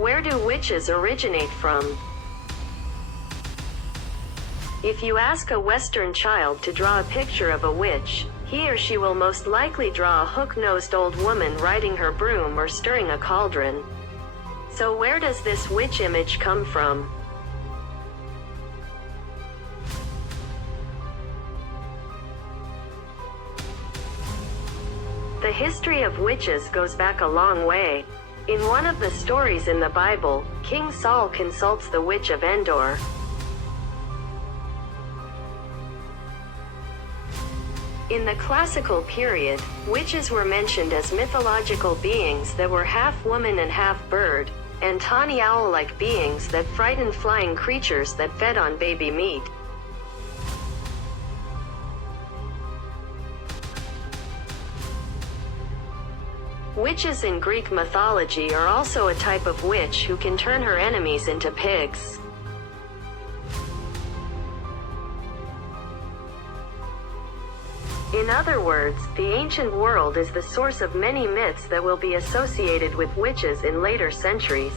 Where do witches originate from? If you ask a Western child to draw a picture of a witch, he or she will most likely draw a hook-nosed old woman riding her broom or stirring a cauldron. So where does this witch image come from? The history of witches goes back a long way. In one of the stories in the Bible, King Saul consults the witch of Endor. In the classical period, witches were mentioned as mythological beings that were half woman and half bird, and tawny owl-like beings that frightened flying creatures that fed on baby meat. Witches in Greek mythology are also a type of witch who can turn her enemies into pigs. In other words, the ancient world is the source of many myths that will be associated with witches in later centuries.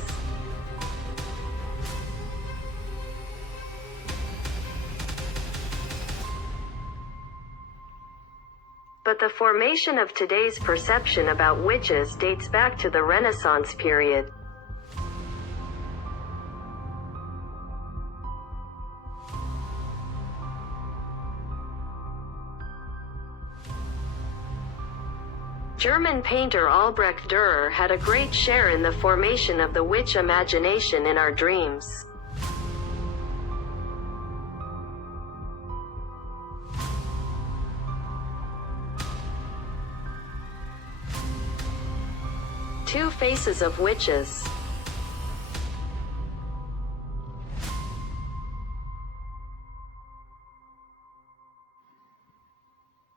But the formation of today's perception about witches dates back to the Renaissance period. German painter Albrecht Dürer had a great share in the formation of the witch imagination in our dreams. Two faces of witches.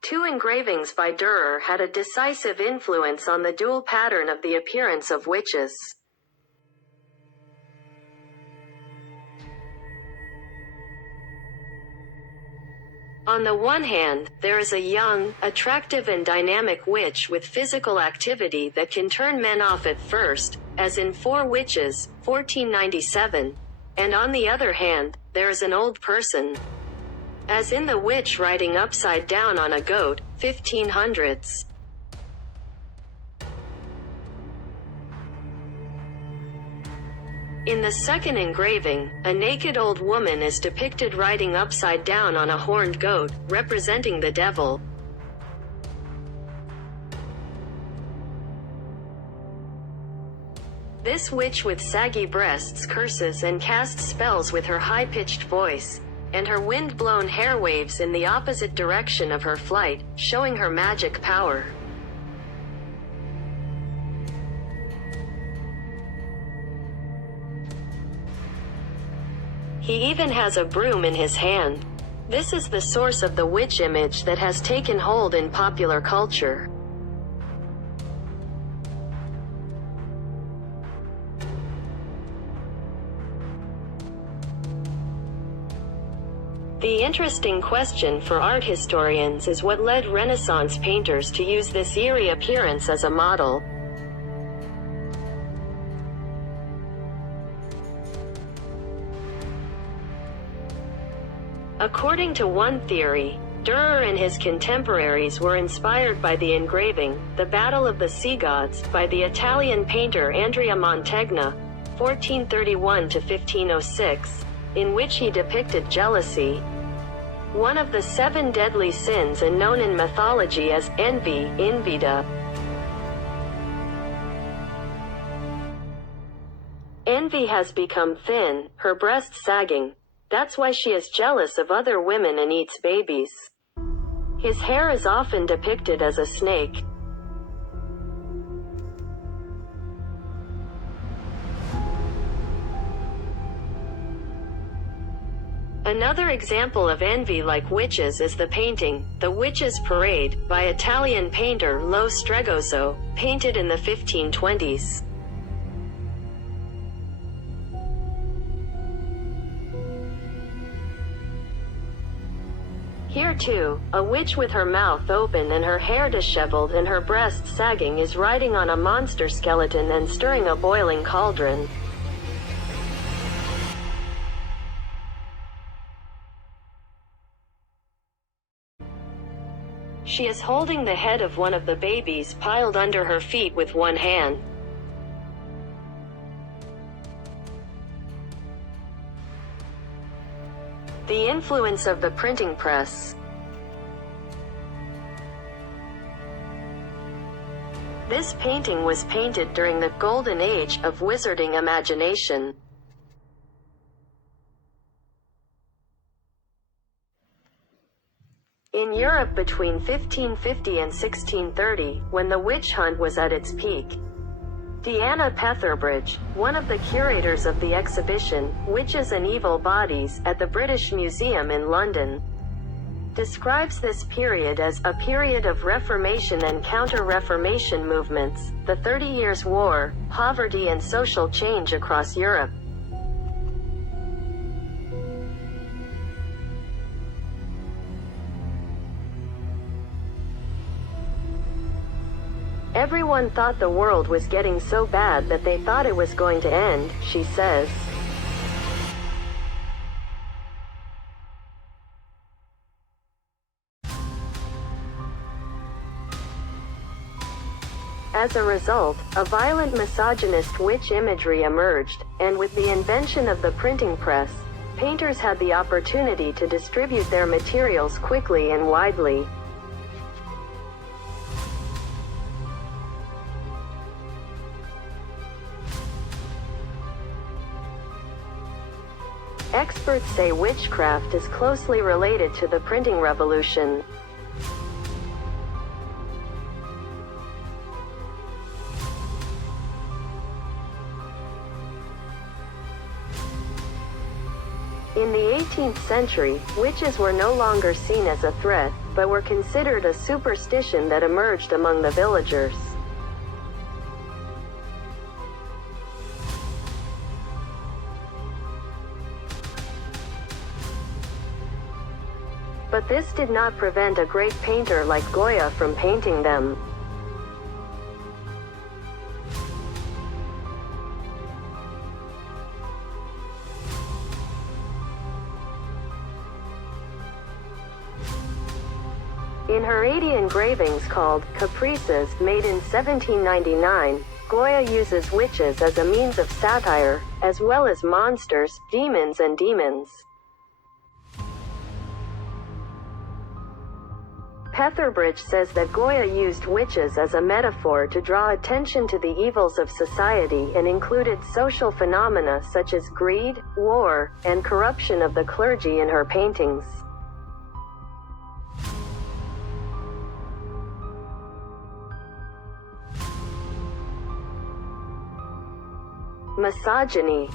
Two engravings by Dürer had a decisive influence on the dual pattern of the appearance of witches. On the one hand, there is a young, attractive and dynamic witch with physical activity that can turn men off at first, as in Four Witches, 1497, and on the other hand, there is an old person, as in The Witch Riding Upside Down on a Goat, 1500s. In the second engraving, a naked old woman is depicted riding upside down on a horned goat, representing the devil. This witch with saggy breasts curses and casts spells with her high-pitched voice, and her wind-blown hair waves in the opposite direction of her flight, showing her magic power. He even has a broom in his hand. This is the source of the witch image that has taken hold in popular culture. The interesting question for art historians is what led Renaissance painters to use this eerie appearance as a model. According to one theory, Dürer and his contemporaries were inspired by the engraving, The Battle of the Sea Gods, by the Italian painter Andrea Mantegna, 1431–1506, in which he depicted jealousy, one of the 7 deadly sins and known in mythology as envy, invidia. Envy has become thin, her breast sagging. That's why she is jealous of other women and eats babies. His hair is often depicted as a snake. Another example of envy like witches is the painting, The Witches' Parade, by Italian painter Lo Stregoso, painted in the 1520s. Here too, a witch with her mouth open and her hair disheveled and her breasts sagging is riding on a monster skeleton and stirring a boiling cauldron. She is holding the head of one of the babies piled under her feet with one hand. The influence of the printing press. This painting was painted during the golden age of wizarding imagination. In Europe between 1550 and 1630, when the witch hunt was at its peak, Diana Petherbridge, one of the curators of the exhibition, Witches and Evil Bodies, at the British Museum in London, describes this period as a period of Reformation and Counter-Reformation movements, the 30 Years' War, poverty and social change across Europe. Everyone thought the world was getting so bad that they thought it was going to end, she says. As a result, a violent misogynist witch imagery emerged, and with the invention of the printing press, painters had the opportunity to distribute their materials quickly and widely. Experts say witchcraft is closely related to the printing revolution. In the 18th century, witches were no longer seen as a threat, but were considered a superstition that emerged among the villagers. But this did not prevent a great painter like Goya from painting them. In her 80 engravings called Caprices, made in 1799, Goya uses witches as a means of satire, as well as monsters, demons and demons. Petherbridge says that Goya used witches as a metaphor to draw attention to the evils of society and included social phenomena such as greed, war, and corruption of the clergy in her paintings. Misogyny.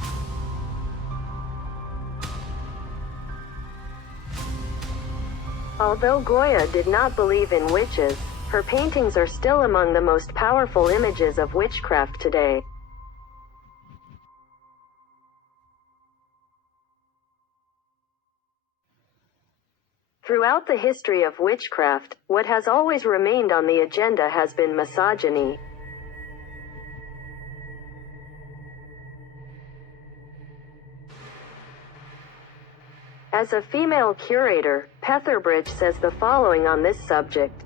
Although Goya did not believe in witches, her paintings are still among the most powerful images of witchcraft today. Throughout the history of witchcraft, what has always remained on the agenda has been misogyny. As a female curator, Petherbridge says the following on this subject.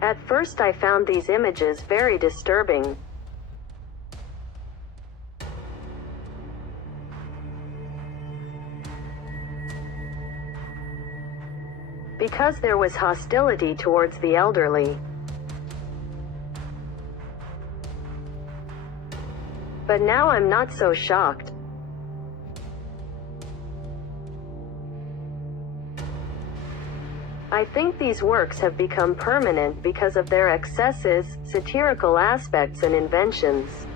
At first I found these images very disturbing. Because there was hostility towards the elderly. But now I'm not so shocked. I think these works have become permanent because of their excesses, satirical aspects and inventions.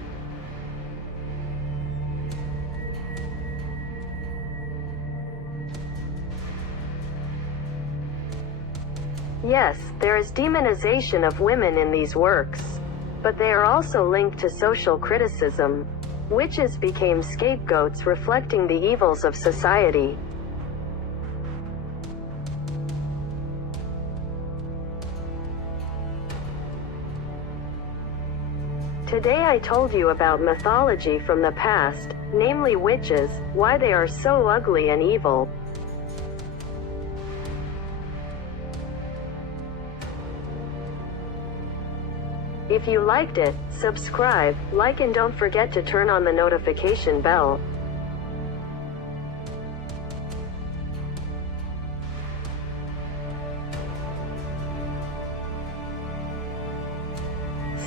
Yes, there is demonization of women in these works. But they are also linked to social criticism. Witches became scapegoats reflecting the evils of society. Today I told you about mythology from the past, namely witches, why they are so ugly and evil. If you liked it, subscribe, like, and don't forget to turn on the notification bell.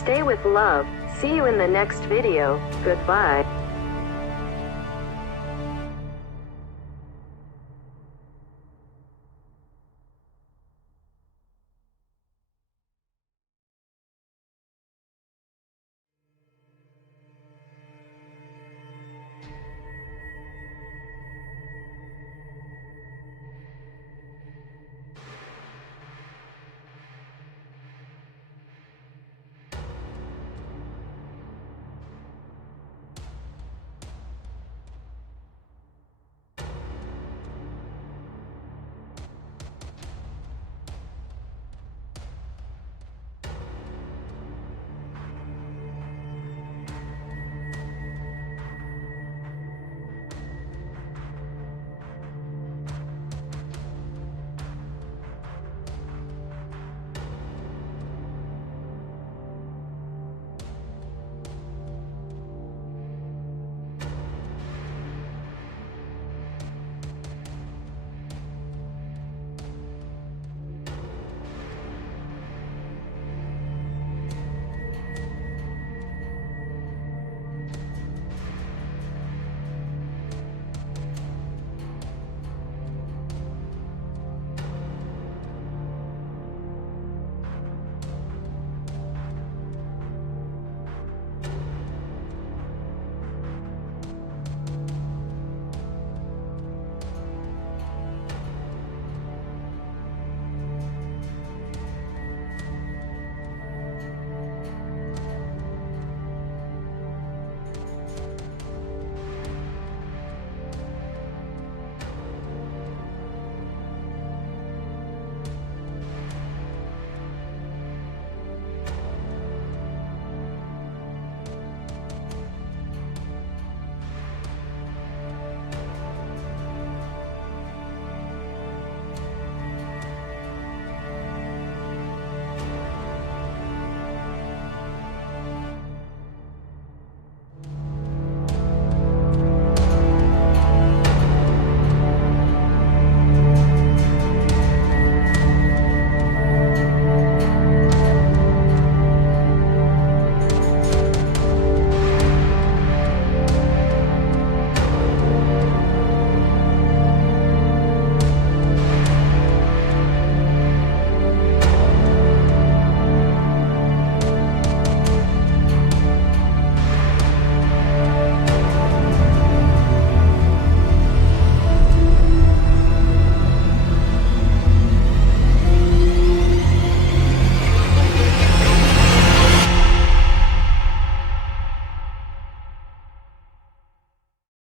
Stay with love. See you in the next video. Goodbye.